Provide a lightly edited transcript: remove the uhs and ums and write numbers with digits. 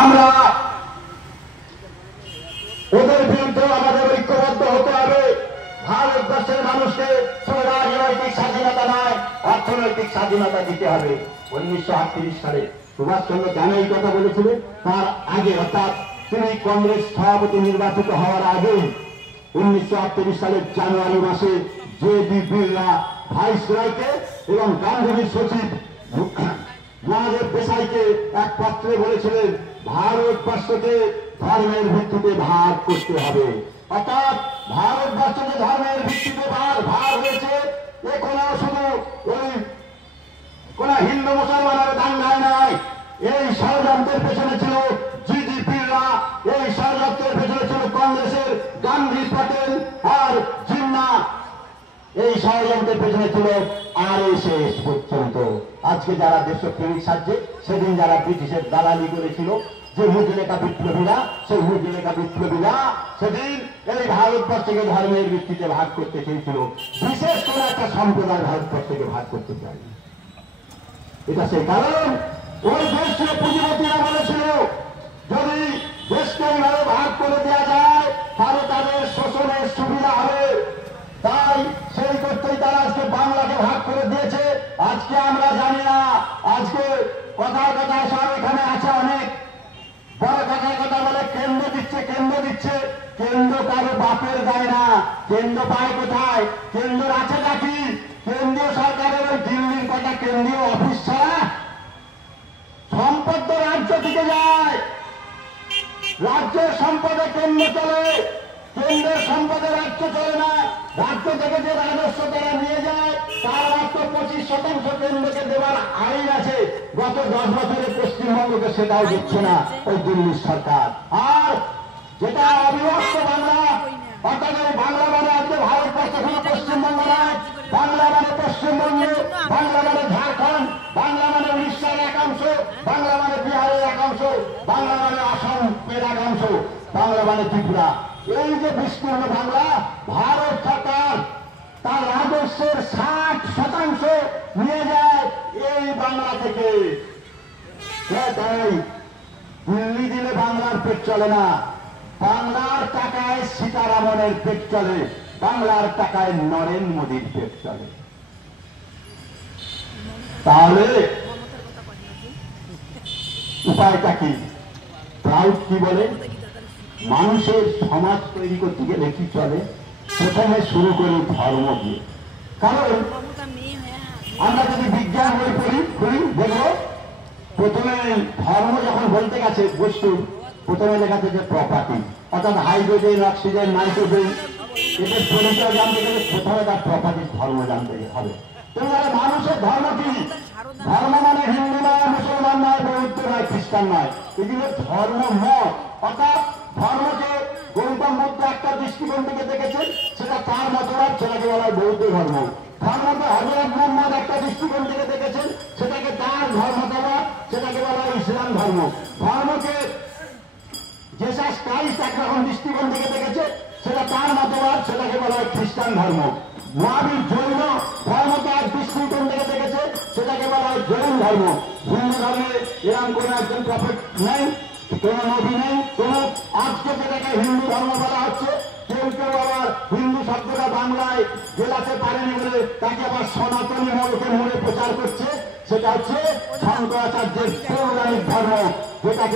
আমরা ওদের বিরুদ্ধে আমাদের ঐক্যবদ্ধ হতে হবে। ভারতবর্ষের মানুষকে রাজনৈতিক স্বাধীনতা নয়, অর্থনৈতিক স্বাধীনতা দিতে হবে। 1938 সালে সুভাষচন্দ্র কেন এই কথা বলেছিলেন? তার আগে, অর্থাৎ তিনি কংগ্রেস সভাপতি নির্বাচিত হওয়ার আগে 1938 সালের জানুয়ারি মাসে জে.বি. বিড়লা ভাইসরয়কে এবং গান্ধীজির সচিব মহাদেব দেশাইকে এক পত্রে বলেছিলেন ভারতবর্ষকে ধর্মের ভিত্তিতে ভাগ করতে হবে। অর্থাৎ ভারতবর্ষকে ধর্মের ভিত্তিতে ভাগ হয়েছে। এ কোনো শুধু ওই কোন হিন্দু মুসলমানের দাঙ্গায় নয়, এই ষড়যন্ত্রের পেছনে ছিল জি.ডি. বিড়লা, এই ষড়যন্ত্রের পেছনে ছিল কংগ্রেসের গান্ধী, প্যাটেল আর জিন্না, এই ষড়যন্ত্রের পেছনে ছিল আরএসএস পর্যন্ত। আজকে যারা দেশপ্রেমিক সাজছে, সেদিন যারা ব্রিটিশের দালালি করেছিল, যে মুজলেকা বিপ্লবীরা, সেই মুজলেকা বিপ্লবীরা সেদিন এই ভারতবর্ষকে ধর্মের ভিত্তিতে ভাগ করতে চেয়েছিল। বিশেষ করে একটা সম্প্রদায় ভারতবর্ষকে ভাগ করতে চায়। এটা সেই কারণ ওই দেশীয় পুঁজিপতিরা বলেছিল যদি দেশকে এইভাবে ভাগ করে দেওয়া যায় তাহলে তাদের শোষণের সুবিধা হবে। তাই সেই করতেই তারা আজকে বাংলাকে ভাগ করে দিয়েছে। আজকে আমরা জানি না, আজকে কথায় কথায় সব এখানে আছে, অনেক বড় কথায় কথা বলে কেন্দ্র দিচ্ছে, কেন্দ্র কারো বাপের দেয় না। কেন্দ্র পায় কোথায়? কেন্দ্র আছে নাকি? কেন্দ্রীয় সরকারের ওই দিল্লির কথা কেন্দ্রীয় অফিস ছাড়া সম্পদ তো রাজ্য থেকে যায়। রাজ্যের সম্পদে কেন্দ্র চলে, কেন্দ্রের সম্পদে রাজ্য চলে না। রাজ্য থেকে যে রাজস্ব তারা নিয়ে যায় তার মাত্র 25% কেন্দ্রকে দেওয়ার আইন আছে। গত 10 বছরে পশ্চিমবঙ্গকে সেটাও দিচ্ছে না ওই দিল্লির সরকার। আর যেটা অবিভক্ত বাংলা, অর্থাৎ বাংলা মানে আজকে ভারতবর্ষ শুধু পশ্চিমবঙ্গ নয়, বাংলা মানে পশ্চিমবঙ্গ, বাংলা মানে ঝাড়খণ্ড, বাংলা মানে উড়িষ্যার এক অংশ, বাংলা মানে বিহারের এক অংশ, বাংলা মানে আসামের এক অংশ, বাংলা মানে ত্রিপুরা। এই যে বিস্তীর্ণ বাংলা, ভারত সরকার তার রাজস্বের 60% নিয়ে যায় এই বাংলা থেকে। তাই দিল্লি দিলে বাংলার পেট চলে না, বাংলার টাকায় সীতারামনের পেট চলে, বাংলার টাকায় নরেন্দ্র মোদীর পেট চলে। তাহলে উপায়টা কি? প্রাউড কি বলে? মানুষের সমাজ তৈরি করতে গেলে কি চলে? প্রথমে শুরু করি ধর্ম দিয়ে। কারণ আমরা যদি বিজ্ঞান বই পড়ি দেখব প্রথমে ধর্ম যখন বলতে গেছে বস্তু, প্রথমে লেখা থেকে প্রপার্টি, অর্থাৎ হাইড্রোজেন, অক্সিজেন, নাইট্রোজেন, এদের পরিচয় জানতে গেলে প্রথমে তার প্রপার্টির ধর্ম জানতে হবে। তাহলে মানুষের ধর্ম কি? ধর্ম মানে হিন্দু নয়, মুসলমান নয়, বৌদ্ধ নয়, খ্রিস্টান নয়, এগুলো ধর্ম মত। অর্থাৎ ধর্মকে গৌতম বুদ্ধ একটা দৃষ্টিকোণ থেকে দেখেছেন, সেটা তার মতবাদ, সেটাকে বলা হয় বৌদ্ধ ধর্ম। ধর্মকে হযরত মুহাম্মদ একটা দৃষ্টিকোণ থেকে দেখেছেন, সেটাকে তার ধর্মমতবাদ, সেটাকে বলা হয় ইসলাম ধর্ম। ধর্মকে জেসাস ক্রাইস্ট একরকম দৃষ্টিকোণ থেকে দেখেছে, সেটা তার মতবাদ, সেটাকে বলা হয় খ্রিস্টান ধর্ম। মহাবীর জৈন ধর্মকে এক দৃষ্টিকোণ থেকে দেখেছে, সেটাকে বলা হয় জৈন ধর্ম। হিন্দু ধর্মে এরকম কোন একজন প্রফেট নেই, কোন নবী নেই, কোন আজকে যেটাকে হিন্দু ধর্ম বলা হচ্ছে, কেউ কেউ আবার হিন্দু শব্দটা বাংলায় গেলাতে পারেনি বলে তাকে আবার সনাতনী মূলকে মূলে প্রচার করছে। সেটা হচ্ছে শঙ্করাচার্যের পৌরাণিক ধর্ম, যেটাকে